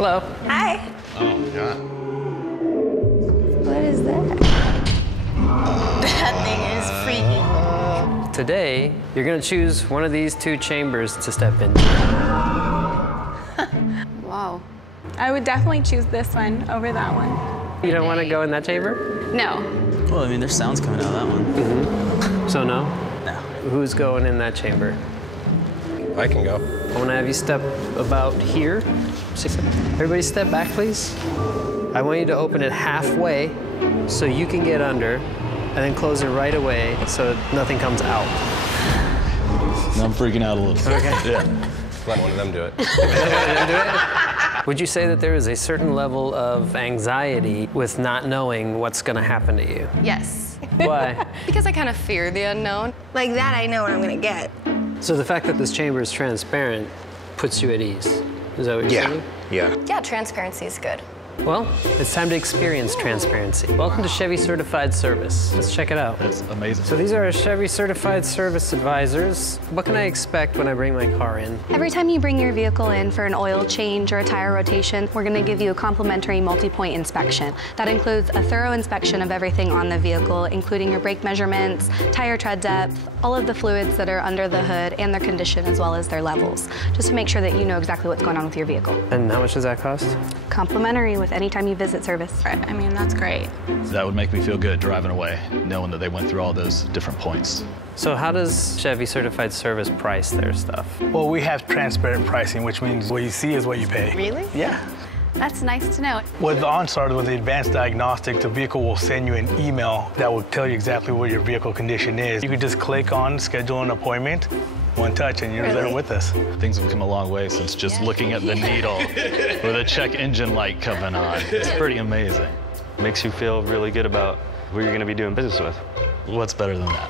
Hello. Hi. Oh, God. What is that? That thing is freaky. Today, you're gonna choose one of these two chambers to step into. Wow. I would definitely choose this one over that one. You don't want to go in that chamber? No. Well, I mean, there's sounds coming out of that one. So no? No. Who's going in that chamber? I can go. I want to have you step about here. Everybody step back, please. I want you to open it halfway so you can get under, and then close it right away so nothing comes out. I'm freaking out a little. Okay. Yeah. Let one of them do it. Would you say that there is a certain level of anxiety with not knowing what's going to happen to you? Yes. Why? Because I kind of fear the unknown. Like that, I know what I'm gonna get. So the fact that this chamber is transparent puts you at ease. Is that what you're saying? Yeah. Yeah, transparency is good. Well, it's time to experience transparency. Welcome to Chevy Certified Service. Let's check it out. That's amazing. So these are our Chevy Certified Service Advisors. What can I expect when I bring my car in? Every time you bring your vehicle in for an oil change or a tire rotation, we're going to give you a complimentary multi-point inspection. That includes a thorough inspection of everything on the vehicle, including your brake measurements, tire tread depth, all of the fluids that are under the hood, and their condition as well as their levels, just to make sure that you know exactly what's going on with your vehicle. And how much does that cost? Complimentary with any time you visit service. I mean, that's great. That would make me feel good driving away, knowing that they went through all those different points. So how does Chevy Certified Service price their stuff? Well, we have transparent pricing, which means what you see is what you pay. Really? Yeah. That's nice to know. With OnStar, with the advanced diagnostic, the vehicle will send you an email that will tell you exactly what your vehicle condition is. You can just click on schedule an appointment, one touch, and you're there with us. Things have come a long way since just looking at the needle with a check engine light coming on. It's pretty amazing. Makes you feel really good about who you're going to be doing business with. What's better than that?